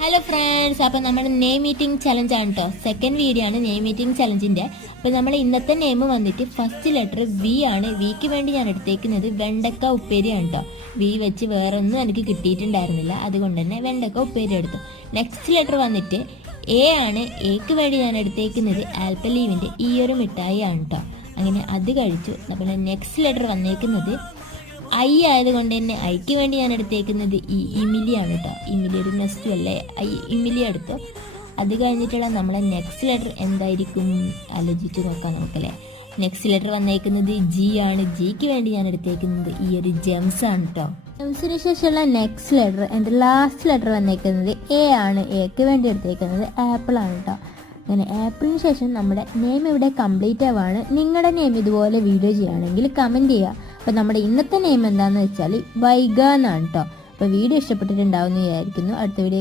Hello friends, അപ്പോൾ നമ്മുടെ name meeting challenge ആണ് കേട്ടോ. സെക്കൻഡ് വീഡിയോ ആണ് നെയിം മീറ്റിംഗ് ചലഞ്ചിന്റെ. അപ്പോൾ നമ്മൾ ഇന്നത്തെ നെയിം വന്നിട്ട് ഫസ്റ്റ് ലെറ്റർ വി ആണ്. വിക്ക് വേണ്ടി ഞാൻ എടുത്തേക്കുന്നത് വെണ്ടക്ക ഉപ്പേരിയാണ് കേട്ടോ. വി വെച്ച് വേറെ ഒന്നും എനിക്ക് കിട്ടിയിട്ടുണ്ടായിരുന്നില്ല, അതുകൊണ്ട് തന്നെ വെണ്ടക്ക ഉപ്പേരി എടുത്തു. നെക്സ്റ്റ് ലെറ്റർ വന്നിട്ട് എ ആണ്. എക്ക് വേണ്ടി ഞാൻ എടുത്തേക്കുന്നത് ആൽപ്പലീവിന്റെ ഈ ഒരു മിഠായി ആണ് കേട്ടോ. അങ്ങനെ അത് കഴിച്ചു. അപ്പോൾ നെക്സ്റ്റ് ലെറ്റർ വന്നേക്കുന്നത് ഐ ആയതുകൊണ്ട് തന്നെ ഐക്ക് വേണ്ടി ഞാൻ എടുത്തേക്കുന്നത് ഇമിലിയാണ് കേട്ടോ. ഇമിലി ഒരു നെക്സ്റ്റ് അല്ലേ, ഇമിലി എടുത്തു. അത് കഴിഞ്ഞിട്ടുള്ള നമ്മളെ നെക്സ്റ്റ് ലെറ്റർ എന്തായിരിക്കും ആലോചിച്ച് നോക്കാം നമുക്കല്ലേ. നെക്സ്റ്റ് ലെറ്റർ വന്നേക്കുന്നത് ജി ആണ്. ജിക്ക് വേണ്ടി ഞാൻ എടുത്തേക്കുന്നത് ഈ ഒരു ജെംസ് ആണ് കേട്ടോ. ജെംസിന് ശേഷമുള്ള നെക്സ്റ്റ് ലെറ്റർ, എൻ്റെ ലാസ്റ്റ് ലെറ്റർ വന്നേക്കുന്നത് എ ആണ്. എക്ക് വേണ്ടി എടുത്തേക്കുന്നത് ആപ്പിൾ ആണ് കേട്ടോ. അങ്ങനെ ആപ്പിളിന് ശേഷം നമ്മുടെ നെയിം ഇവിടെ കംപ്ലീറ്റ് ആവാണ്. നിങ്ങളുടെ നെയിം ഇതുപോലെ വീഡിയോ ചെയ്യുകയാണെങ്കിൽ കമൻറ്റ് ചെയ്യുക. അപ്പോൾ നമ്മുടെ ഇന്നത്തെ നെയിം എന്താണെന്ന് വെച്ചാൽ വൈഗ എന്നാണ് കേട്ടോ. അപ്പോൾ വീഡിയോ ഇഷ്ടപ്പെട്ടിട്ടുണ്ടാവുമെന്ന് വിചാരിക്കുന്നു. അടുത്ത വീഡിയോ